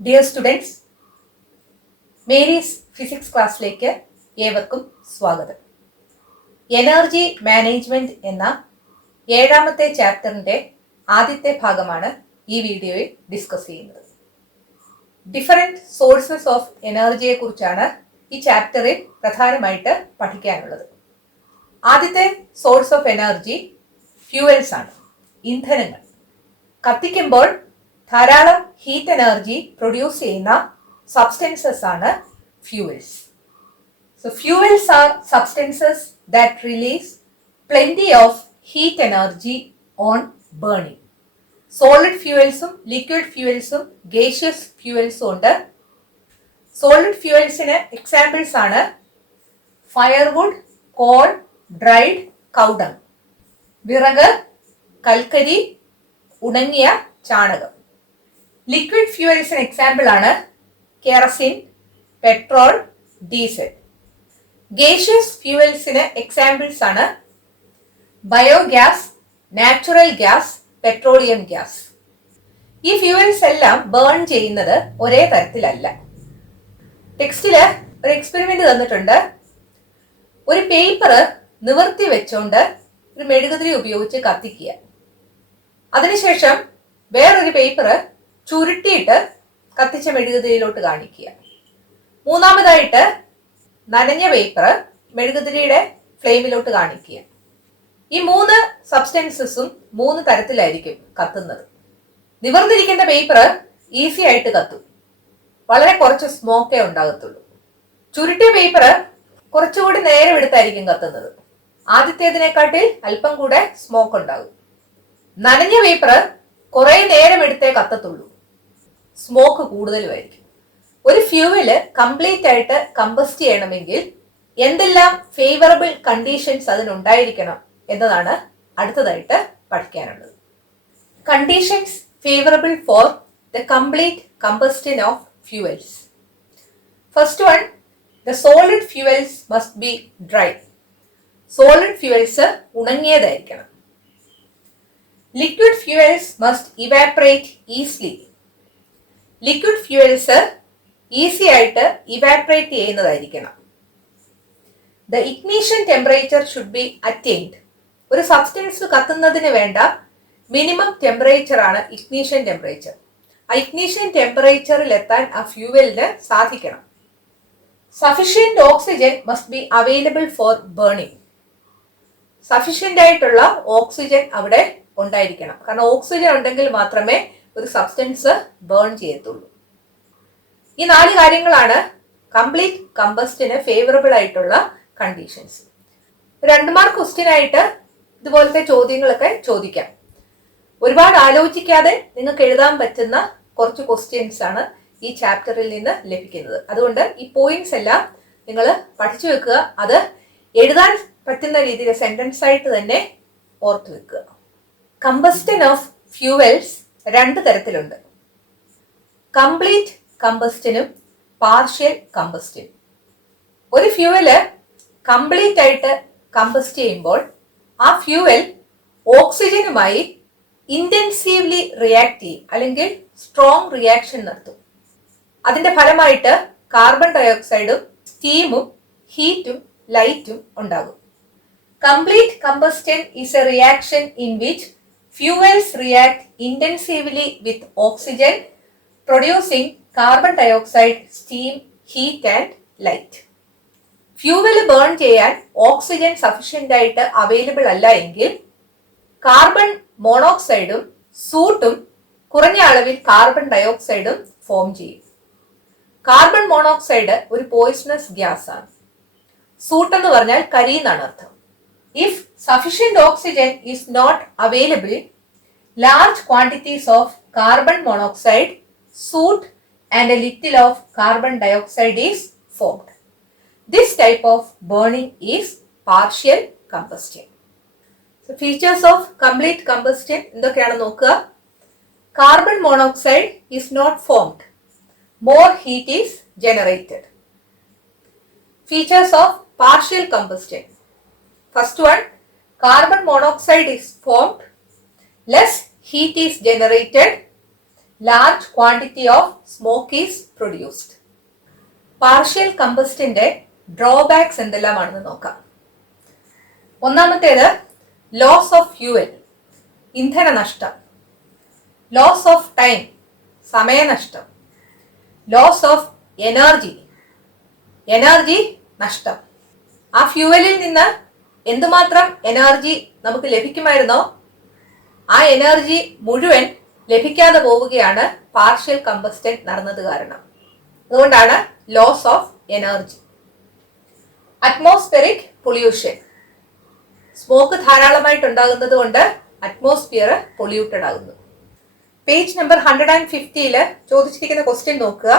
Dear students, Mary's physics ക്ലാസ്സിലേക്ക് ഏവർക്കും സ്വാഗതം. എനർജി മാനേജ്മെന്റ് എന്ന 7ാമത്തെ ചാപ്റ്ററിന്റെ ആദ്യത്തെ ഭാഗമാണ് ഈ വീഡിയോയിൽ ഡിസ്കസ് ചെയ്യുന്നത്. ഡിഫറെന്റ് സോഴ്സസ് ഓഫ് എനർജിയെ കുറിച്ചാണ് ഈ ചാപ്റ്ററിൽ പ്രധാനമായിട്ട് പഠിക്കാനുള്ളത്. ആദ്യത്തെ സോഴ്സ് ഓഫ് എനർജി ഫ്യൂവൽസ് ആണ്, ഇന്ധനങ്ങൾ. കത്തിക്കുമ്പോൾ ധാരാളം ഹീറ്റ് എനർജി പ്രൊഡ്യൂസ് ചെയ്യുന്ന സബ്സ്റ്റൻസസ് ആണ് fuels. So fuels are substances that release plenty of heat energy on burning. Solid fuelsum, liquid fuelsum, gaseous fuelsum ഉണ്ട്. Solid fuelsന് എക്സാമ്പിൾസ് ആണ് firewood, coal, dried cow dung. വിറക്, കൽക്കരി, ഉണങ്ങിയ ചാണകം. ലിക്വിഡ് ഫ്യൂവൽസിന് എക്സാമ്പിൾ ആണ് കെറസിൻ, പെട്രോൾ, ഡീസൽ. ഗേഷ്യസ് ഫ്യൂവൽസിന് എക്സാമ്പിൾസ് ആണ് biogas, natural gas, petroleum gas. ഈ ഫ്യൂവൽസ് എല്ലാം ബേൺ ചെയ്യുന്നത് ഒരേ തരത്തിലല്ല. ടെക്സ്റ്റില് ഒരു എക്സ്പെരിമെന്റ് തന്നിട്ടുണ്ട്. ഒരു പേപ്പർ നിവർത്തി വെച്ചുകൊണ്ട് ഒരു മെഴുകുതിരി ഉപയോഗിച്ച് കത്തിക്കുക. അതിനുശേഷം വേറൊരു പേപ്പർ ചുരുട്ടിയിട്ട് കത്തിച്ച മെഴുകുതിരിയിലോട്ട് കാണിക്കുക. മൂന്നാമതായിട്ട് നനഞ്ഞ പേപ്പർ മെഴുകുതിരിയുടെ ഫ്ലെയിമിലോട്ട് കാണിക്കുക. ഈ 3 സബ്സ്റ്റൻസസും 3 തരത്തിലായിരിക്കും കത്തുന്നത്. നിവർന്നിരിക്കുന്ന പേപ്പർ ഈസി ആയിട്ട് കത്തും, വളരെ കുറച്ച് സ്മോക്കേ ഉണ്ടാകത്തുള്ളൂ. ചുരുട്ടിയ പേപ്പർ കുറച്ചുകൂടി നേരം എടുത്തായിരിക്കും കത്തുന്നത്. ആദ്യത്തേതിനെക്കാട്ടിൽ അല്പം കൂടെ സ്മോക്ക് ഉണ്ടാകും. നനഞ്ഞ പേപ്പർ കുറെ നേരം എടുത്തേ കത്തത്തുള്ളൂ, സ്മോക്ക് കൂടുതലുമായിരിക്കും. ഒരു ഫ്യൂവല് കംപ്ലീറ്റ് ആയിട്ട് കമ്പസ്റ്റ് ചെയ്യണമെങ്കിൽ എന്തെല്ലാം ഫേവറബിൾ കണ്ടീഷൻസ് അതിനുണ്ടായിരിക്കണം എന്നതാണ് അടുത്തതായിട്ട് പഠിക്കാനുള്ളത്. Conditions favourable for the complete combustion of fuels. First one, the solid fuels must be dry. Solid fuels ഉണങ്ങിയതായിരിക്കണം. Liquid fuels must evaporate easily. Liquid fuels easy ആയിട്ട് evaporate ചെയ്യുന്നതായിരിക്കണം. The ignition temperature should be attained. ഒരു substance കത്തുന്നതിന് വേണ്ട minimum temperature ആണ് ignition temperature. ആ ignition ടെമ്പറേച്ചറിൽ എത്താൻ ആ ഫ്യൂവലിന് സാധിക്കണം. Sufficient oxygen must be available for burning. Sufficient ആയിട്ടുള്ള ഓക്സിജൻ അവിടെ ഉണ്ടായിരിക്കണം. കാരണം ഓക്സിജൻ ഉണ്ടെങ്കിൽ മാത്രമേ ഒരു സബ്സ്റ്റൻസ് ബേൺ ചെയ്യത്തുള്ളൂ. ഈ 4 കാര്യങ്ങളാണ് കംപ്ലീറ്റ് കമ്പസ്റ്റിന് ഫേവറബിൾ ആയിട്ടുള്ള കണ്ടീഷൻസ്. 2 മാർക്ക് ക്വസ്റ്റ്യൻ ആയിട്ട് ഇതുപോലത്തെ ചോദ്യങ്ങളൊക്കെ ചോദിക്കാം. ഒരുപാട് ആലോചിക്കാതെ നിങ്ങൾക്ക് എഴുതാൻ പറ്റുന്ന കുറച്ച് ക്വസ്റ്റ്യൻസ് ആണ് ഈ ചാപ്റ്ററിൽ നിന്ന് ലഭിക്കുന്നത്. അതുകൊണ്ട് ഈ പോയിന്റ്സ് എല്ലാം നിങ്ങൾ പഠിച്ചു വെക്കുക. അത് എഴുതാൻ പറ്റുന്ന രീതിയിൽ സെന്റൻസ് ആയിട്ട് തന്നെ ഓർത്ത് വെക്കുക. കമ്പസ്റ്റൻ ഓഫ് ഫ്യൂവൽസ് 2 തരത്തിലുണ്ട്. കംപ്ലീറ്റ് കമ്പസ്റ്റനും പാർഷ്യൽ കമ്പസ്റ്റനും. ഒരു ഫ്യൂവല് കംപ്ലീറ്റ് ആയിട്ട് കമ്പസ്റ്റ് ചെയ്യുമ്പോൾ ആ ഫ്യൂവൽ ഓക്സിജനുമായി ഇന്റൻസീവ്ലി റിയാക്ട് ചെയ്യും, അല്ലെങ്കിൽ സ്ട്രോങ് റിയാക്ഷൻ നടത്തും. അതിന്റെ ഫലമായിട്ട് കാർബൺ ഡയോക്സൈഡും സ്റ്റീമും ഹീറ്റും ലൈറ്റും ഉണ്ടാകും. Complete combustion is A reaction in which fuels react intensively with oxygen, producing carbon dioxide, steam, heat and light. Fuel burn ചെയ്യാൻ ഓക്സിജൻ സഫീഷ്യന്റ് ആയിട്ട് അവൈലബിൾ അല്ല എങ്കിൽ കാർബൺ മോണോക്സൈഡും സൂട്ടും കുറഞ്ഞ അളവിൽ കാർബൺ ഡയോക്സൈഡും ഫോം ചെയ്യും. കാർബൺ മോണോക്സൈഡ് ഒരു പോയിസണസ് ഗ്യാസ് ആണ്. സൂട്ട് എന്ന് പറഞ്ഞാൽ കരി എന്നാണ് അർത്ഥം. If sufficient oxygen is not available, large quantities of carbon monoxide, soot and a little of carbon dioxide is formed. This type of burning is partial combustion. So features of complete combustion എന്തൊക്കെയാണ് നോക്കുക. Carbon monoxide is not formed. More heat is generated. Features of partial combustion. First one, carbon monoxide is formed, less heat is generated, large quantity of smoke is produced. Partial കമ്പസ്റ്റിന്റെ drawbacks എന്തെല്ലാമാണെന്ന് നോക്കാം. ഒന്നാമത്തേത് loss of fuel, ഇന്ധനനഷ്ടം. Loss of time, സമയനഷ്ടം. Loss of energy, energy നഷ്ടം. ആ ഫ്യൂവലിൽ നിന്ന് എന്തുമാത്രം എനർജി നമുക്ക് ലഭിക്കുമായിരുന്നോ ആ എനർജി മുഴുവൻ ലഭിക്കാതെ പോവുകയാണ് പാർഷ്യൽ കമ്പസ്റ്റൻ നടന്നത് കാരണം. അതുകൊണ്ടാണ് loss of energy. Atmospheric pollution, smoke ധാരാളമായിട്ട് ഉണ്ടാകുന്നത് കൊണ്ട് അറ്റ്മോസ്ഫിയർ പൊല്യൂട്ടഡ് ആകുന്നു. പേജ് നമ്പർ 150 ചോദിച്ചിരിക്കുന്ന ക്വസ്റ്റ്യൻ നോക്കുക.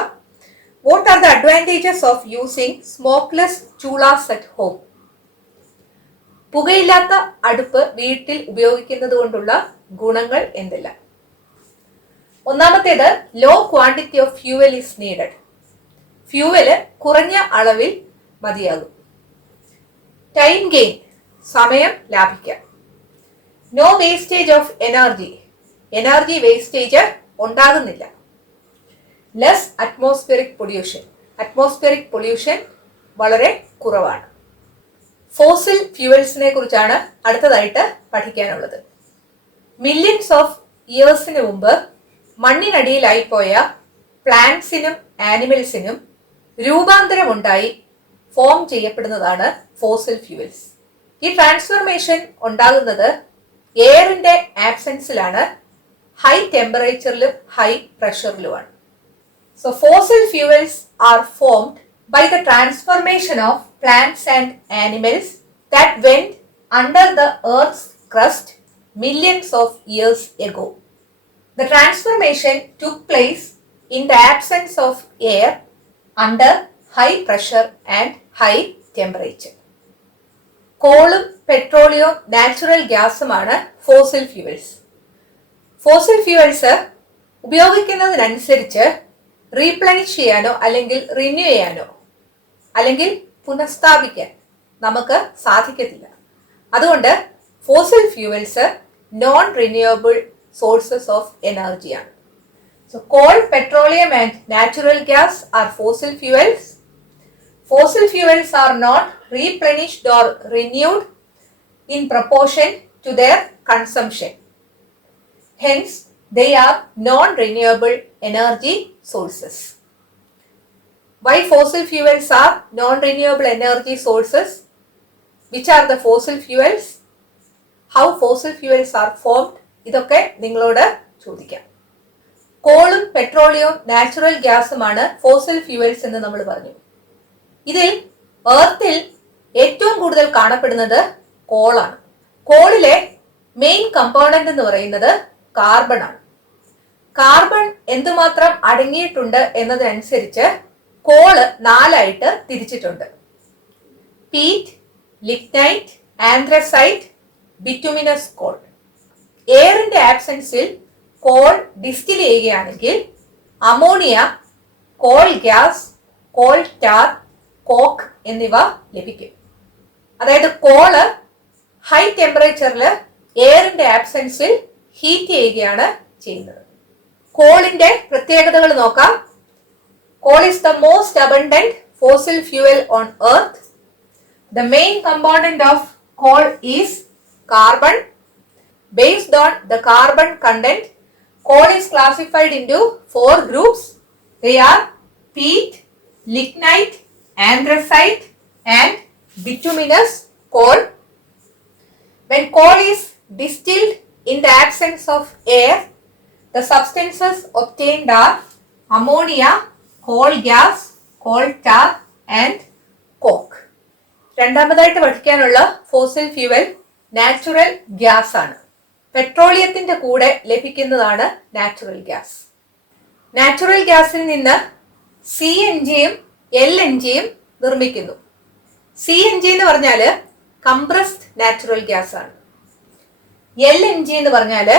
What are the advantages of using smokeless chulhas at home? പുകയില്ലാത്ത അടുപ്പ് വീട്ടിൽ ഉപയോഗിക്കുന്നത് കൊണ്ടുള്ള ഗുണങ്ങൾ എന്തെല്ലാം? ഒന്നാമത്തേത് low quantity of fuel is needed. Fuel കുറഞ്ഞ അളവിൽ മതിയാകും. ടൈം ഗെയിൻ, സമയം ലാഭിക്കാം. No wastage of energy, energy wastage ഉണ്ടാകുന്നില്ല. Less atmospheric pollution, atmospheric pollution വളരെ കുറവാണ്. ഫോസിൽ ഫ്യൂവൽസിനെ കുറിച്ചാണ് അടുത്തതായിട്ട് പഠിക്കാനുള്ളത്. മില്യൺസ് ഓഫ് ഇയേഴ്സിന് മുമ്പ് മണ്ണിനടിയിലായിപ്പോയ പ്ലാന്റ്സിനും ആനിമൽസിനും രൂപാന്തരമുണ്ടായി ഫോം ചെയ്യപ്പെടുന്നതാണ് ഫോസിൽ ഫ്യൂവൽസ്. ഈ ട്രാൻസ്ഫർമേഷൻ ഉണ്ടാകുന്നത് എയറിന്റെ ആബ്സെൻസിലാണ്, ഹൈ ടെമ്പറേച്ചറിലും ഹൈ പ്രഷറിലുമാണ്. So fossil fuels are formed by the transformation of plants and animals that went under the earth's crust millions of years ago. The transformation took place in the absence of air under high pressure and high temperature. കോളും പെട്രോളിയവും natural ഗ്യാസുമാണ് fossil fuels. Fossil fuels ഉപയോഗിക്കുന്നതിനനുസരിച്ച് replenish ചെയ്യാനോ അല്ലെങ്കിൽ renew ചെയ്യാനോ അല്ലെങ്കിൽ പുനഃസ്ഥാപിക്കാൻ നമുക്ക് സാധിക്കത്തില്ല. അതുകൊണ്ട് fossil fuels non renewable sources of എനർജിയാണ്. So coal, petroleum and natural gas are fossil fuels. Fossil fuels are not replenished or renewed in proportion to their consumption. Hence, they are non-renewable energy sources. Why fossil fuels are non-renewable energy sources? Which are the fossil fuels? How fossil fuels are formed? ഇതൊക്കെ നിങ്ങളോട് ചോദിക്കാം. കോളും പെട്രോളിയവും natural ഗ്യാസുമാണ് fossil fuels എന്ന് നമ്മൾ പറഞ്ഞു. ഇതിൽ എർത്തിൽ ഏറ്റവും കൂടുതൽ കാണപ്പെടുന്നത് കോളാണ്. കോളിലെ മെയിൻ കമ്പോണന്റ് എന്ന് പറയുന്നത് കാർബൺ ആണ്. കാർബൺ എന്തുമാത്രം അടങ്ങിയിട്ടുണ്ട് എന്നതനുസരിച്ച് കോള് 4ആയിട്ട് തിരിച്ചിട്ടുണ്ട്. Peat, lignite, anthracite, bituminous coal. എയറിന്റെ ആബ്സെൻസിൽ കോൾ ഡിസ്റ്റിൽ ചെയ്യുകയാണെങ്കിൽ ammonia, coal gas, coal tar, coke എന്നിവ ലഭിക്കും. അതായത് കോള് ഹൈ ടെമ്പറേച്ചറിൽ എയറിന്റെ ആബ്സെൻസിൽ ഹീറ്റ് ചെയ്യുകയാണ് ചെയ്യുന്നത്. കോളിന്റെ പ്രത്യേകതകൾ നോക്കാം. Call is the most abundant fossil fuel on earth. The main component of coal is carbon. Based on the carbon content, coal is classified into 4 groups. They are peat, lignite, anthracite and bituminous coal. When coal is distilled in the absence of air, the substances obtained are ammonia, coal gas, coal tar and coke. രണ്ടാമതായിട്ട് പഠിക്കാനുള്ള fossil fuel natural gas ആണ്. പെട്രോളിയത്തിന്റെ കൂടെ ലഭിക്കുന്നതാണ് natural gas. Natural ഗ്യാസിൽ നിന്ന് CNGയും LNGയും നിർമ്മിക്കുന്നു. CNG എന്ന് പറഞ്ഞാൽ കംപ്രസ്ഡ് നാച്ചുറൽ ഗ്യാസ് ആണ്. LNG എന്ന് പറഞ്ഞാൽ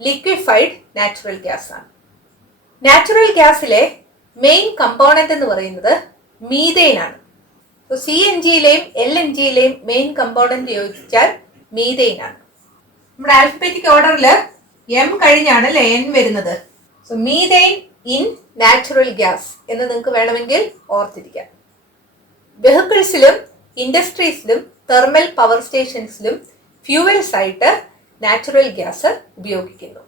ലിക്വിഫൈഡ് നാച്ചുറൽ ഗ്യാസ് ആണ്. നാച്ചുറൽ ഗ്യാസിലെ മെയിൻ കമ്പോണന്റ് എന്ന് പറയുന്നത് മീതെയിൻ ആണ്. CNGയിലെയും LNGയിലെയും മെയിൻ കമ്പോണന്റ് ചോദിച്ചാൽ മീതെയിൻ ആണ്. നമ്മുടെ ആൽഫബറ്റിക് ഓർഡറിൽ M കഴിഞ്ഞാണ് N വരുന്നത്. So methane in natural gas എന്ന് നിങ്ങൾക്ക് വേണമെങ്കിൽ ഓർത്തിരിക്കാം. വെഹിക്കിൾസിലും ഇൻഡസ്ട്രീസിലും തെർമൽ പവർ സ്റ്റേഷൻസിലും ഫ്യൂവൽസ് ആയിട്ട് നാച്ചുറൽ ഗ്യാസ് ഉപയോഗിക്കുന്നു.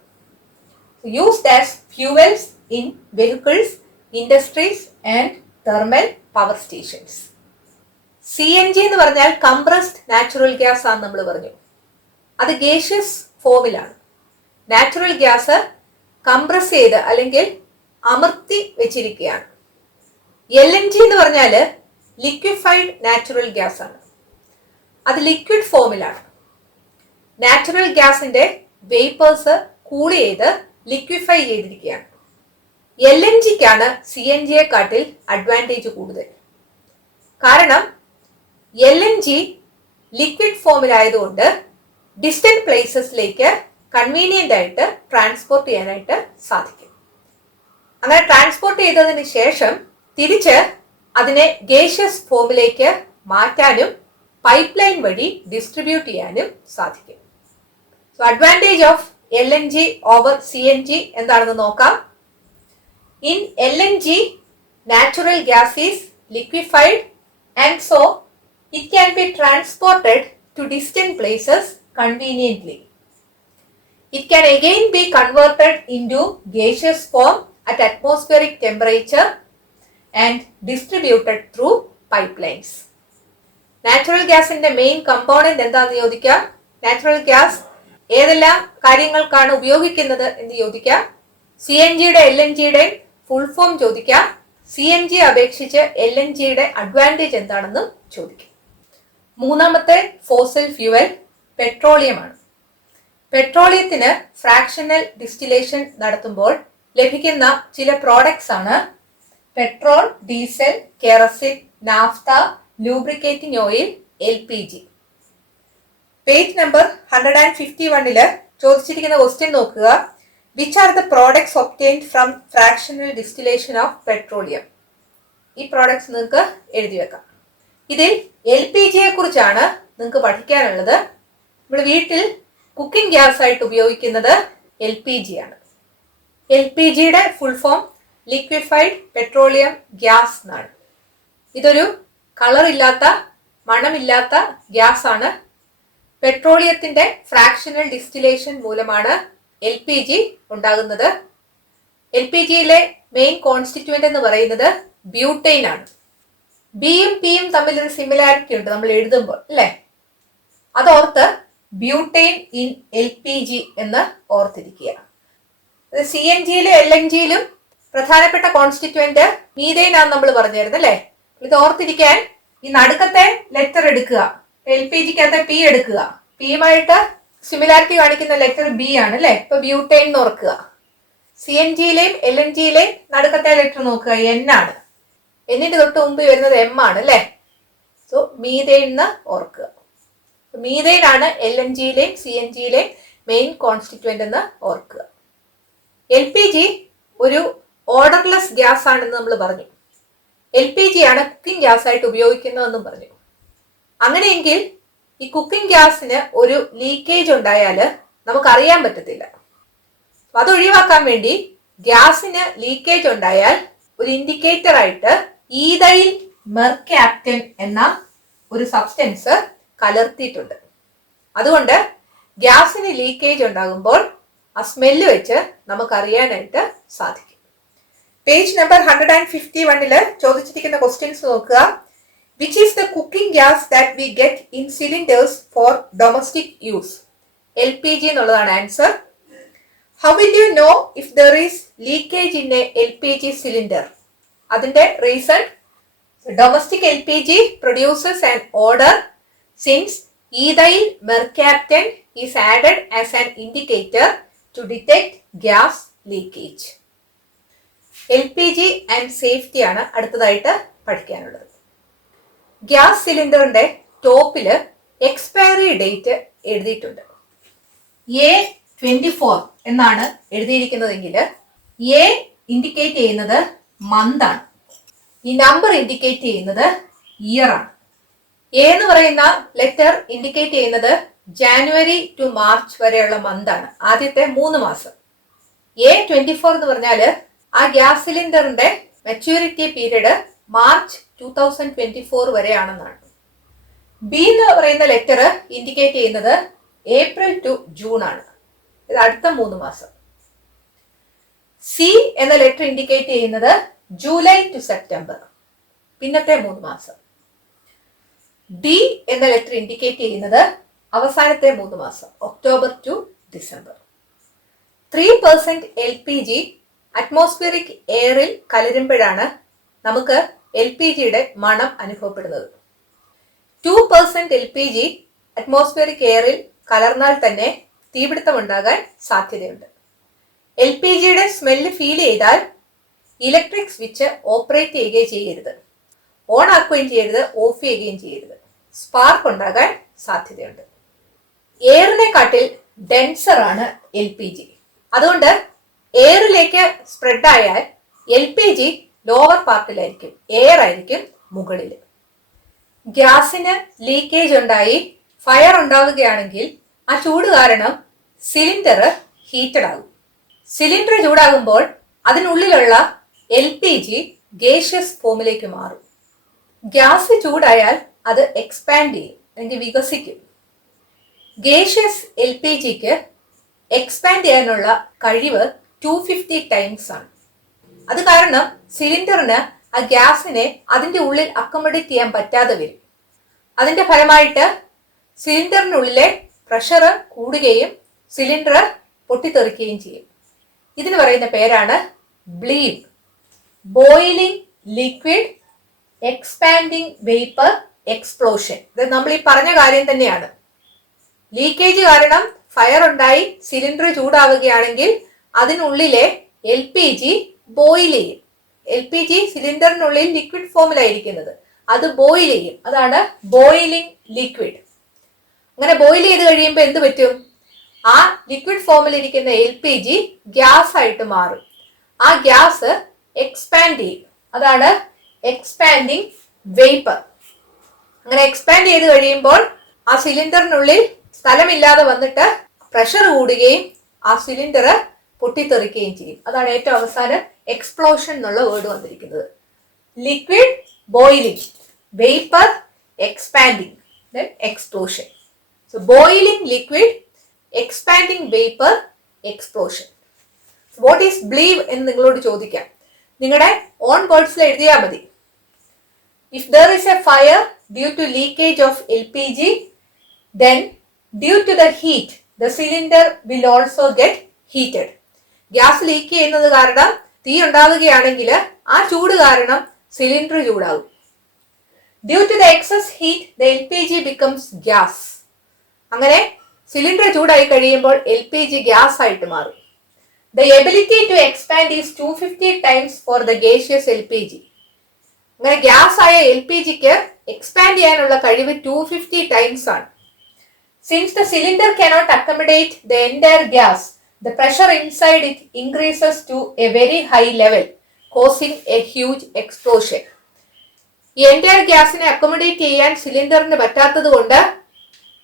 Used as fuels in vehicles, industries and thermal power stations. CNG എന്ന് പറഞ്ഞാൽ കംപ്രസ്ഡ് നാച്ചുറൽ ഗ്യാസ് ആണെന്ന് നമ്മൾ പറഞ്ഞു. അത് ഗേഷ്യസ് ഫോമിലാണ്. നാച്ചുറൽ ഗ്യാസ് കംപ്രസ് ചെയ്ത് അല്ലെങ്കിൽ അമർത്തി വെച്ചിരിക്കുകയാണ്. LNG എന്ന് പറഞ്ഞാൽ ലിക്വിഫൈഡ് നാച്ചുറൽ ഗ്യാസ് ആണ്. അത് ലിക്വിഡ് ഫോമിലാണ്. നാച്ചുറൽ ഗ്യാസിന്റെ വേപ്പേഴ്സ് കൂൾ ചെയ്ത് ലിക്വിഫൈ ചെയ്തിരിക്കുകയാണ്. LNGക്കാണ് CNGയെക്കാട്ടിൽ അഡ്വാൻറ്റേജ് കൂടുതൽ. കാരണം LNG ലിക്വിഡ് ഫോമിലായതുകൊണ്ട് ഡിസ്റ്റന്റ് പ്ലേസസിലേക്ക് കൺവീനിയന്റ് ആയിട്ട് ട്രാൻസ്പോർട്ട് ചെയ്യാനായിട്ട് സാധിക്കും. അങ്ങനെ ട്രാൻസ്പോർട്ട് ചെയ്തതിന് ശേഷം തിരിച്ച് അതിനെ ഗേഷ്യസ് ഫോമിലേക്ക് മാറ്റാനും പൈപ്പ് ലൈൻ വഴി ഡിസ്ട്രിബ്യൂട്ട് ചെയ്യാനും സാധിക്കും. So advantage of LNG over CNG എന്താണെന്ന് നോക്കാം. In LNG natural gas is liquefied and so it can be transported to distant places conveniently. It can again be converted into gaseous form at atmospheric temperature and distributed through pipelines. Natural ഗ്യാസിന്റെ main component എന്താണെന്ന് ചോദിക്കാം. Natural gas ഏതെല്ലാം കാര്യങ്ങൾക്കാണ് ഉപയോഗിക്കുന്നത് എന്ന് ചോദിക്കാം. CNGയുടെ LNGയുടെ ഫുൾ ഫോം ചോദിക്കാം. CNG അപേക്ഷിച്ച് LNGയുടെ അഡ്വാൻറ്റേജ് എന്താണെന്നും ചോദിക്കാം. മൂന്നാമത്തെ ഫോസിൽ ഫ്യൂവൽ പെട്രോളിയമാണ്. പെട്രോളിയത്തിന് ഫ്രാക്ഷണൽ ഡിസ്റ്റിലേഷൻ നടത്തുമ്പോൾ ലഭിക്കുന്ന ചില പ്രോഡക്ട്സ് ആണ് petrol, diesel, kerosene, naphtha, lubricating oil, LPG. Page number 151 ചോദിച്ചിരിക്കുന്ന ക്വസ്റ്റ്യൻ നോക്കുക. Which are the products obtained from fractional distillation of petroleum? ഈ പ്രോഡക്ട്സ് നിങ്ങൾക്ക് എഴുതി വെക്കാം. ഇതിൽ LPGയെ കുറിച്ചാണ് നിങ്ങൾക്ക് പഠിക്കാനുള്ളത്. നമ്മുടെ വീട്ടിൽ കുക്കിംഗ് ഗ്യാസ് ആയിട്ട് ഉപയോഗിക്കുന്നത് LPG ആണ്. LPGയുടെ full form liquefied petroleum gas എന്നാണ്. ഇതൊരു കളർ ഇല്ലാത്ത, മണമില്ലാത്ത ഗ്യാസ് ആണ്. പെട്രോളിയത്തിന്റെ ഫ്രാക്ഷണൽ ഡിസ്റ്റിലേഷൻ മൂലമാണ് LPG ഉണ്ടാകുന്നത്. LPGയിലെ മെയിൻ കോൺസ്റ്റിറ്റ്യൂവന്റ് എന്ന് പറയുന്നത് ബ്യൂട്ടൈൻ ആണ്. ബിയും പിയും തമ്മിൽ ഒരു സിമിലാരിറ്റി ഉണ്ട് നമ്മൾ എഴുതുമ്പോൾ, അല്ലേ? അതോർത്ത് ബ്യൂട്ടൈൻ ഇൻ LPG എന്ന് ഓർത്തിരിക്കുക. CNGയിലും LNGയിലും പ്രധാനപ്പെട്ട കോൺസ്റ്റിറ്റ്യൂവന്റ് മീഥെയ്ൻ ആണെന്ന് നമ്മൾ പറഞ്ഞായിരുന്നു, അല്ലേ? ഇത് ഓർത്തിരിക്കാൻ ഈ നടുക്കത്തെ ലെറ്റർ എടുക്കുക. LPGക്കകത്തെ P എടുക്കുക. പിയുമായിട്ട് സിമിലാരിറ്റി കാണിക്കുന്ന ലെറ്റർ B ആണ്, അല്ലെ? ഇപ്പൊ ബ്യൂട്ടൈൻ എന്ന് ഓർക്കുക. CNGയിലെയും LNGയിലെയും നടുക്കത്തെ ലെറ്റർ നോക്കുക, N ആണ്. എന്നിട്ട് തൊട്ട് മുമ്പ് വരുന്നത് M ആണ്, അല്ലെ? സോ മീഥെയ്ൻ എന്ന് ഓർക്കുക. മീഥെയ്ൻ ആണ് LNGയിലെയും CNGയിലെയും മെയിൻ കോൺസ്റ്റിറ്റ്യൂവന്റ് എന്ന് ഓർക്കുക. LPG ഒരു ഓർഡർലെസ് ഗ്യാസ് ആണെന്ന് നമ്മൾ പറഞ്ഞു. LPG ആണ് കുക്കിംഗ് ഗ്യാസ് ആയിട്ട് ഉപയോഗിക്കുന്നതെന്നും പറഞ്ഞു. അങ്ങനെയെങ്കിൽ ഈ കുക്കിംഗ് ഗ്യാസിന് ഒരു ലീക്കേജ് ഉണ്ടായാൽ നമുക്കറിയാൻ പറ്റത്തില്ല. അത് ഒഴിവാക്കാൻ വേണ്ടി ഗ്യാസിന് ലീക്കേജ് ഉണ്ടായാൽ ഒരു ഇൻഡിക്കേറ്റർ ആയിട്ട് ഈഥൈൽ മെർക്യാപ്റ്റൻ എന്ന ഒരു സബ്സ്റ്റൻസ് കലർത്തിയിട്ടുണ്ട്. അതുകൊണ്ട് ഗ്യാസിന് ലീക്കേജ് ഉണ്ടാകുമ്പോൾ ആ സ്മെല്ല് വെച്ച് നമുക്കറിയാനായിട്ട് സാധിക്കും. പേജ് നമ്പർ 151 ചോദിച്ചിരിക്കുന്ന ക്വസ്റ്റ്യൻസ് നോക്കുക. Which is the cooking gas that we get in cylinders for domestic use? LPG എന്നുള്ളതാണ് answer. How will you know if there is leakage in a LPG cylinder? അതിന്റെ reason, domestic LPG produces an odor since ethyl mercaptan is added as an indicator to detect gas leakage. LPG and safety ആണ് അടുത്തതായിട്ട് പഠിക്കാനുള്ളത്. Gas സിലിണ്ടറിന്റെ ടോപ്പില് expiry date എഴുതിയിട്ടുണ്ട്. A24 എന്നാണ് എഴുതിയിരിക്കുന്നതെങ്കിൽ A indicate ചെയ്യുന്നത് month ആണ്. ഈ നമ്പർ ഇൻഡിക്കേറ്റ് ചെയ്യുന്നത് ഇയർ ആണ്. A എന്ന് പറയുന്ന ലെറ്റർ ഇൻഡിക്കേറ്റ് ചെയ്യുന്നത് ജാനുവരി ടു മാർച്ച് വരെയുള്ള മന്ത് ആണ്, ആദ്യത്തെ 3 മാസം. A24 എന്ന് പറഞ്ഞാൽ ആ ഗ്യാസ് സിലിണ്ടറിന്റെ മെച്യൂരിറ്റി പീരീഡ് മാർച്ച് 2024 വരെയാണെന്നാണ്. ബി എന്ന് പറയുന്ന ലെറ്റർ ഇൻഡിക്കേറ്റ് ചെയ്യുന്നത് ഏപ്രിൽ ടു ജൂൺ ആണ്. ഇത് അടുത്ത 3 മാസം. സി എന്ന ലെറ്റർ ഇൻഡിക്കേറ്റ് ചെയ്യുന്നത് ജൂലൈ ടു സെപ്റ്റംബർ, പിന്നത്തെ 3 മാസം. ഡി എന്ന ലെറ്റർ ഇൻഡിക്കേറ്റ് ചെയ്യുന്നത് അവസാനത്തെ 3 മാസം, October to December. 3% LPG atmospheric എയറിൽ കലരുമ്പോഴാണ് നമുക്ക് LPGയുടെ മണം അനുഭവപ്പെടുന്നത്. 2% LPG അറ്റ്മോസ്ഫിയറിക് എയറിൽ കലർന്നാൽ തന്നെ തീപിടുത്തമുണ്ടാകാൻ സാധ്യതയുണ്ട്. LPGയുടെ സ്മെല്ല് ഫീൽ ചെയ്താൽ ഇലക്ട്രിക് സ്വിച്ച് ഓപ്പറേറ്റ് ചെയ്യുകയും ചെയ്യരുത്, ഓൺ ആക്കുകയും ചെയ്യരുത്, ഓഫ് ചെയ്യുകയും ചെയ്യരുത്. സ്പാർക്ക് ഉണ്ടാകാൻ സാധ്യതയുണ്ട്. എയറിനെക്കാട്ടിൽ ഡെൻസർ ആണ് LPG. അതുകൊണ്ട് എയറിലേക്ക് സ്പ്രെഡ് ആയാൽ LPG ലോവർ പാർട്ടിലായിരിക്കും, എയർ ആയിരിക്കും മുകളിൽ. ഗ്യാസിന് ലീക്കേജ് ഉണ്ടായി ഫയർ ഉണ്ടാവുകയാണെങ്കിൽ ആ ചൂട് കാരണം സിലിണ്ടർ ഹീറ്റഡ് ആകും. സിലിണ്ടർ ചൂടാകുമ്പോൾ അതിനുള്ളിലുള്ള LPG ഗേഷ്യസ് ഫോമിലേക്ക് മാറും. ഗ്യാസ് ചൂടായാൽ അത് എക്സ്പാൻഡ് ചെയ്യും അല്ലെങ്കിൽ വികസിക്കും. ഗേഷ്യസ് LPGക്ക് എക്സ്പാൻഡ് ചെയ്യാനുള്ള കഴിവ് 250 ടൈംസ് ആണ്. അത് കാരണം സിലിണ്ടറിന് ആ ഗ്യാസിനെ അതിൻ്റെ ഉള്ളിൽ അക്കോമഡേറ്റ് ചെയ്യാൻ പറ്റാതെ വരും. അതിന്റെ ഫലമായിട്ട് സിലിണ്ടറിനുള്ളിലെ പ്രഷർ കൂടുകയും സിലിണ്ടർ പൊട്ടിത്തെറിക്കുകയും ചെയ്യും. ഇതിന് പറയുന്ന പേരാണ് BLEVE. Boiling liquid expanding vapour explosion. ഇത് നമ്മൾ ഈ പറഞ്ഞ കാര്യം തന്നെയാണ്. ലീക്കേജ് കാരണം ഫയർ ഉണ്ടായി സിലിണ്ടർ ചൂടാവുകയാണെങ്കിൽ അതിനുള്ളിലെ LPG ബോയിൽ ചെയ്യും. LPG സിലിണ്ടറിനുള്ളിൽ ലിക്വിഡ് ഫോമിലായിരിക്കുന്നത്, അത് ബോയിൽ ചെയ്യും. അതാണ് ബോയിലിംഗ് ലിക്വിഡ്. അങ്ങനെ ബോയിൽ ചെയ്ത് കഴിയുമ്പോൾ എന്ത് പറ്റും? ആ ലിക്വിഡ് ഫോമിലിരിക്കുന്ന LPG ഗ്യാസ് ആയിട്ട് മാറും. ആ ഗ്യാസ് എക്സ്പാൻഡ് ചെയ്യും. അതാണ് എക്സ്പാൻഡിങ് വേപ്പർ. അങ്ങനെ എക്സ്പാൻഡ് ചെയ്ത് കഴിയുമ്പോൾ ആ സിലിണ്ടറിനുള്ളിൽ സ്ഥലമില്ലാതെ വന്നിട്ട് പ്രഷർ കൂടുകയും ആ സിലിണ്ടർ പൊട്ടിത്തെറിക്കുകയും ചെയ്യും. അതാണ് ഏറ്റവും അവസാനം എക്സ്പ്ലോഷൻ എന്നുള്ള വേർഡ് വന്നിരിക്കുന്നത്. Liquid boiling, vapour expanding, then explosion. So boiling liquid, expanding vapor, explosion. So what is believe എന്ന് നിങ്ങളോട് ചോദിക്കാം. നിങ്ങളുടെ ഓൺ വേർഡ്സിൽ എഴുതിയാൽ മതി. If there is a fire due to leakage of LPG, then due to the heat, the cylinder will also get heated. Gas leak ചെയ്യുന്നത് കാരണം തീ ഉണ്ടാവുകയാണെങ്കിൽ ആ ചൂട് കാരണം cylinder ചൂടാകും. Due to the excess heat, the LPG becomes gas. അങ്ങനെ cylinder ചൂടായി കഴിയുമ്പോൾ LPG ഗ്യാസ് ആയിട്ട് മാറും. The ability to expand is 250 times for the gaseous LPG. അങ്ങനെ ഗ്യാസ് ആയ LPGക്ക് എക്സ്പാൻഡ് ചെയ്യാനുള്ള കഴിവ് 250 ടൈംസ് ആണ്. Since the cylinder cannot accommodate the entire gas, the pressure inside it increases to a very high level, causing a huge explosion. ഈ entire ഗ്യാസിനെ accommodate ചെയ്യാൻ സിലിണ്ടറിന് പറ്റാത്തത് കൊണ്ട്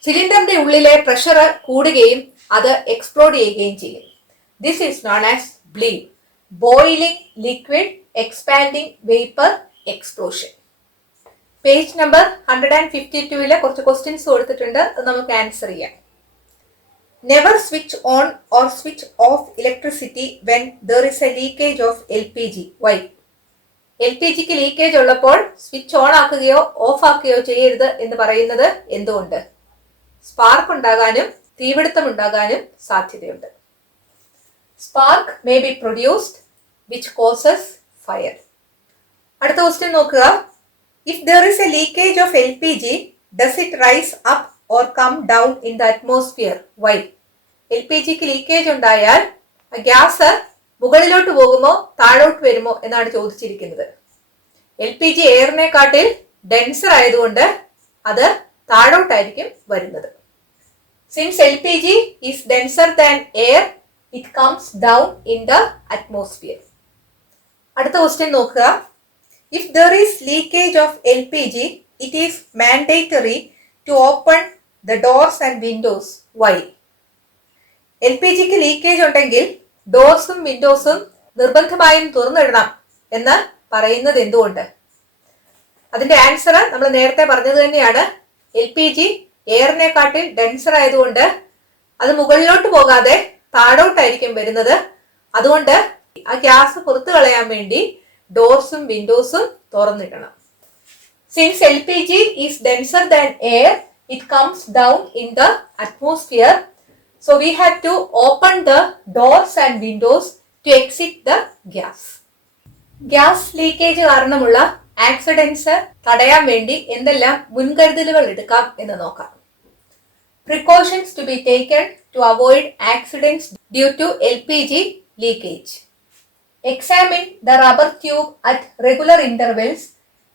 സിലിണ്ടറിന്റെ ഉള്ളിലെ പ്രഷർ കൂടുകയും അത് എക്സ്പ്ലോഡ് ചെയ്യുകയും ചെയ്യും. This is known as BLEVE. Boiling liquid expanding vapour explosion. Page number 152 കുറച്ച് ക്വസ്റ്റ്യൻസ് കൊടുത്തിട്ടുണ്ട്, അത് നമുക്ക് ആൻസർ ചെയ്യാം. Never switch on or switch off electricity when there is a leakage of LPG. Why? LPGക്ക് ലീക്കേജ് ഉള്ളപ്പോൾ switch on ആക്കുകയോ off ആക്കുകയോ ചെയ്യരുത് എന്ന് പറയുന്നത് എന്തുകൊണ്ട്? സ്പാർക്ക് ഉണ്ടാകാനും തീപിടുത്തം ഉണ്ടാകാനും സാധ്യതയുണ്ട്. Spark may be produced which causes fire. അടുത്ത ക്വസ്റ്റ്യൻ നോക്കുക. If there is a leakage of LPG, does it rise up or come down in the atmosphere? Why? LPGക്ക് ലീക്കേജ് ഉണ്ടായാൽ ഗ്യാസ് മുകളിലോട്ട് പോകുമോ താഴോട്ട് വരുമോ എന്നാണ് ചോദിച്ചിരിക്കുന്നത്. LPG എയറിനെക്കാട്ടിൽ ഡെൻസർ ആയതുകൊണ്ട് അത് താഴോട്ടായിരിക്കും വരുന്നത്. Since LPG is denser than air, it comes down in the atmosphere. അടുത്ത ക്വസ്റ്റ്യൻ നോക്കുക. If there is leakage of LPG, it is mandatory to open the doors and windows. Why? LPGക്ക് leakage ഉണ്ടെങ്കിൽ ഡോർസും വിൻഡോസും നിർബന്ധമായും തുറന്നിടണം എന്ന് പറയുന്നത് എന്തുകൊണ്ട്? അതിന്റെ ആൻസർ നമ്മൾ നേരത്തെ പറഞ്ഞത് തന്നെയാണ്. LPG എയറിനെക്കാട്ടിൽ ഡെൻസർ ആയതുകൊണ്ട് അത് മുകളിലോട്ട് പോകാതെ താഴോട്ടായിരിക്കും വരുന്നത്. അതുകൊണ്ട് ആ ഗ്യാസ് പുറത്തു കളയാൻ വേണ്ടി ഡോർസും വിൻഡോസും തുറന്നിടണം. Since LPG is denser than air, it comes down in the atmosphere. So we have to open the doors and windows to exit the gas. Gas leakage കാരണമുള്ള ആക്സിഡൻസ് തടയാൻ വേണ്ടി എന്തെല്ലാം മുൻകരുതലുകൾ എടുക്കാം എന്ന് നോക്കാം. Precautions to be taken to avoid accidents due to LPG leakage. Examine the rubber tube at regular intervals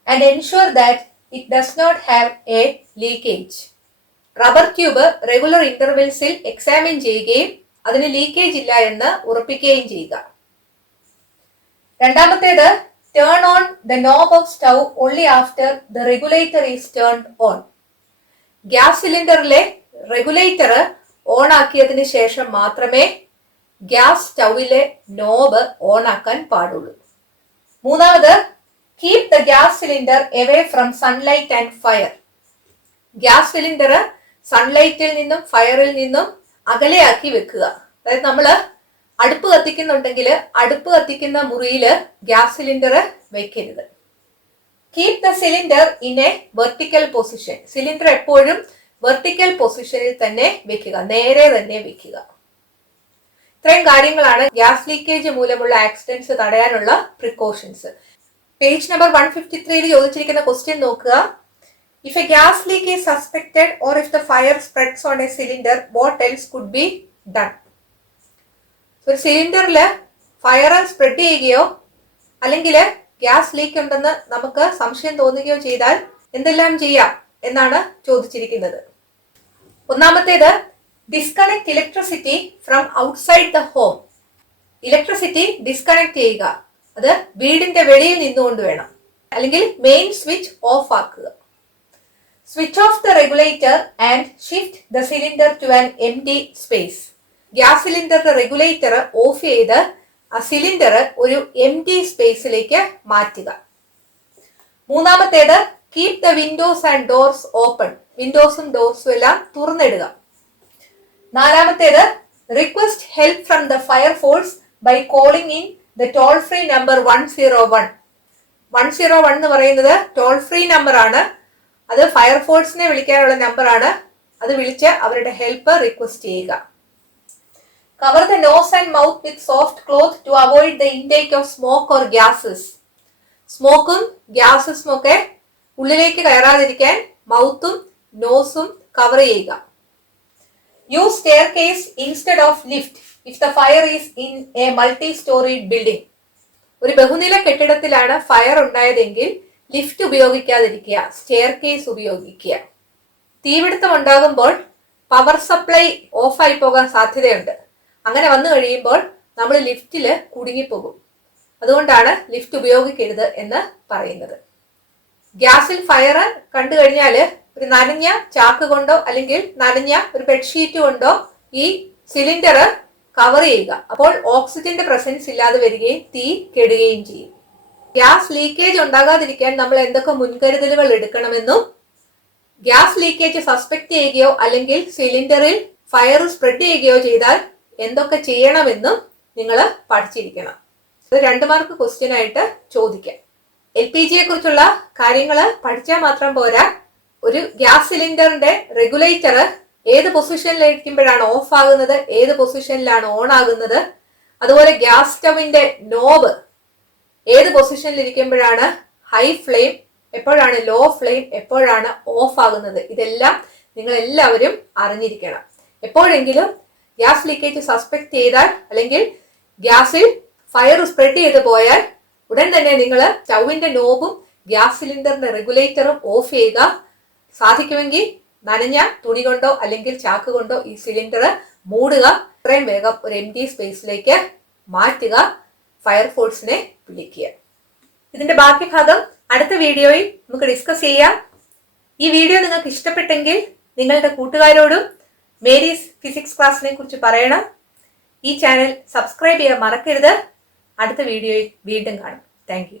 and ensure that it does not have a leakage. Rubber tube regular ഇന്റർവെൽസിൽ examine ചെയ്യുകയും അതിന് leakage ഇല്ല എന്ന് ഉറപ്പിക്കുകയും ചെയ്യുക. രണ്ടാമത്തേത്, turn on the knob of stove only after the regulator is turned on. Gas സിലിണ്ടറിലെ regulator on ആക്കിയതിന് ശേഷം മാത്രമേ ഗ്യാസ് സ്റ്റൗവിലെ നോബ് ഓൺ ആക്കാൻ പാടുള്ളൂ. മൂന്നാമത്, keep the gas cylinder away from sunlight and fire. Gas cylinder സൺലൈറ്റിൽ നിന്നും ഫയറിൽ നിന്നും അകലെയാക്കി വെക്കുക. അതായത് നമ്മൾ അടുപ്പ് കത്തിക്കുന്നുണ്ടെങ്കിൽ അടുപ്പ് കത്തിക്കുന്ന മുറിയിൽ ഗ്യാസ് സിലിണ്ടർ വെക്കരുത്. Keep the cylinder in a vertical position. Cylinder എപ്പോഴും വെർട്ടിക്കൽ പൊസിഷനിൽ തന്നെ വെക്കുക, നേരെ തന്നെ വെക്കുക. ഇത്രയും കാര്യങ്ങളാണ് ഗ്യാസ് ലീക്കേജ് മൂലമുള്ള ആക്സിഡൻസ് തടയാനുള്ള പ്രിക്കോഷൻസ്. പേജ് നമ്പർ 153 ചോദിച്ചിരിക്കുന്ന ക്വസ്റ്റ്യൻ നോക്കുക. If a gas leak is suspected or if the fire spreads on a cylinder, what else could be done? ഒരു സിലിണ്ടറിൽ ഫയർ സ്പ്രെഡ് ചെയ്യുകയോ അല്ലെങ്കിൽ ഗ്യാസ് ലീക്ക് ഉണ്ടെന്ന് നമുക്ക് സംശയം തോന്നുകയോ ചെയ്താൽ എന്തെല്ലാം ചെയ്യാം എന്നാണ് ചോദിച്ചിരിക്കുന്നത്. ഒന്നാമത്തേത്, disconnect electricity from outside the home. Electricity disconnect ചെയ്യുക. അത് വീടിന്റെ വെളിയിൽ നിന്നുകൊണ്ട് വേണം. അല്ലെങ്കിൽ മെയിൻ സ്വിച്ച് ഓഫ് ആക്കുക. Switch off the regulator and shift the cylinder to an empty space. Gas സിലിണ്ടറിന്റെ റെഗുലേറ്റർ ഓഫ് ചെയ്ത് ആ സിലിണ്ടർ ഒരു എംപ്റ്റി സ്പേസിലേക്ക് മാറ്റുക. മൂന്നാമത്തേത്, keep the windows and doors open. വിൻഡോസും ഡോർസും എല്ലാം തുറന്നിടുക. നാലാമത്തേത്, request help from the fire force by calling in the toll free number 101. 101 എന്ന് പറയുന്നത് ടോൾ ഫ്രീ നമ്പർ ആണ്. അത് ഫയർഫോഴ്സിനെ വിളിക്കാനുള്ള നമ്പറാണ്. അത് വിളിച്ച് അവരുടെ ഹെൽപ്പ് റിക്വസ്റ്റ് ചെയ്യുക. Cover the nose and mouth with soft cloth to avoid the intake of smoke or gases. സ്മോക്കും ഗ്യാസസും ഒക്കെ ഉള്ളിലേക്ക് കയറാതിരിക്കാൻ മൗത്തും നോസും കവർ ചെയ്യുക. Use staircase instead of lift if the fire is in a multi storey building. ഒരു ബഹുനില കെട്ടിടത്തിലാണ് ഫയർ ഉണ്ടായതെങ്കിൽ ലിഫ്റ്റ് ഉപയോഗിക്കാതിരിക്കുക, സ്റ്റെയർകേസ് ഉപയോഗിക്കുക. തീപിടുത്തം ഉണ്ടാകുമ്പോൾ പവർ സപ്ലൈ ഓഫായി പോകാൻ സാധ്യതയുണ്ട്. അങ്ങനെ വന്നു കഴിയുമ്പോൾ നമ്മൾ ലിഫ്റ്റിൽ കുടുങ്ങിപ്പോകും. അതുകൊണ്ടാണ് ലിഫ്റ്റ് ഉപയോഗിക്കരുത് എന്ന് പറയുന്നത്. ഗ്യാസിൽ ഫയർ കണ്ടു കഴിഞ്ഞാൽ ഒരു നനഞ്ഞ ചാക്ക് കൊണ്ടോ അല്ലെങ്കിൽ നനഞ്ഞ ഒരു ബെഡ്ഷീറ്റ് കൊണ്ടോ ഈ സിലിണ്ടർ കവർ ചെയ്യുക. അപ്പോൾ ഓക്സിജന്റെ പ്രസൻസ് ഇല്ലാതെ വരികയും തീ കെടുകയും ചെയ്യും. ഗ്യാസ് ലീക്കേജ് ഉണ്ടാകാതിരിക്കാൻ നമ്മൾ എന്തൊക്കെ മുൻകരുതലുകൾ എടുക്കണമെന്നും ഗ്യാസ് ലീക്കേജ് സസ്പെക്ട് ചെയ്യുകയോ അല്ലെങ്കിൽ സിലിണ്ടറിൽ ഫയർ സ്പ്രെഡ് ചെയ്യുകയോ ചെയ്താൽ എന്തൊക്കെ ചെയ്യണമെന്നും നിങ്ങൾ പഠിച്ചിരിക്കണം. ഇത് 2 മാർക്ക് ക്വസ്റ്റ്യൻ ആയിട്ട് ചോദിക്കാം. LPGയെ കുറിച്ചുള്ള കാര്യങ്ങൾ പഠിച്ചാൽ മാത്രം പോരാ. ഒരു ഗ്യാസ് സിലിണ്ടറിന്റെ റെഗുലേറ്റർ ഏത് പൊസിഷനിലിരിക്കുമ്പോഴാണ് ഓഫ് ആകുന്നത്, ഏത് പൊസിഷനിലാണ് ഓൺ ആകുന്നത്, അതുപോലെ ഗ്യാസ് സ്റ്റവിന്റെ നോബ് ഏത് പൊസിഷനിലിരിക്കുമ്പോഴാണ് ഹൈ ഫ്ലെയിം, എപ്പോഴാണ് ലോ ഫ്ലെയിം, എപ്പോഴാണ് ഓഫ് ആകുന്നത്, ഇതെല്ലാം നിങ്ങൾ എല്ലാവരും അറിഞ്ഞിരിക്കണം. എപ്പോഴെങ്കിലും ഗ്യാസ് ലീക്കേജ് സസ്പെക്ട് ചെയ്താൽ അല്ലെങ്കിൽ ഗ്യാസിൽ ഫയർ സ്പ്രെഡ് ചെയ്ത് പോയാൽ ഉടൻ തന്നെ നിങ്ങൾ സ്റ്റൗവിന്റെ നോബും ഗ്യാസ് സിലിണ്ടറിന്റെ റെഗുലേറ്ററും ഓഫ് ചെയ്യുക. സാധിക്കുമെങ്കിൽ നനഞ്ഞ തുണി കൊണ്ടോ അല്ലെങ്കിൽ ചാക്ക് കൊണ്ടോ ഈ സിലിണ്ടർ മൂടുക. ഇത്രയും വേഗം ഒരു എംപ്റ്റി സ്പേസിലേക്ക് മാറ്റുക. ഫയർഫോഴ്സിനെ വിളിക്കുക. ഇതിന്റെ ബാക്കി ഭാഗം അടുത്ത വീഡിയോയിൽ നമുക്ക് ഡിസ്കസ് ചെയ്യാം. ഈ വീഡിയോ നിങ്ങൾക്ക് ഇഷ്ടപ്പെട്ടെങ്കിൽ നിങ്ങളുടെ കൂട്ടുകാരോടും മേരീസ് ഫിസിക്സ് ക്ലാസ്സിനെ കുറിച്ച് പറയണം. ഈ ചാനൽ സബ്സ്ക്രൈബ് ചെയ്യാൻ മറക്കരുത്. അടുത്ത വീഡിയോയിൽ വീണ്ടും കാണും. Thank you.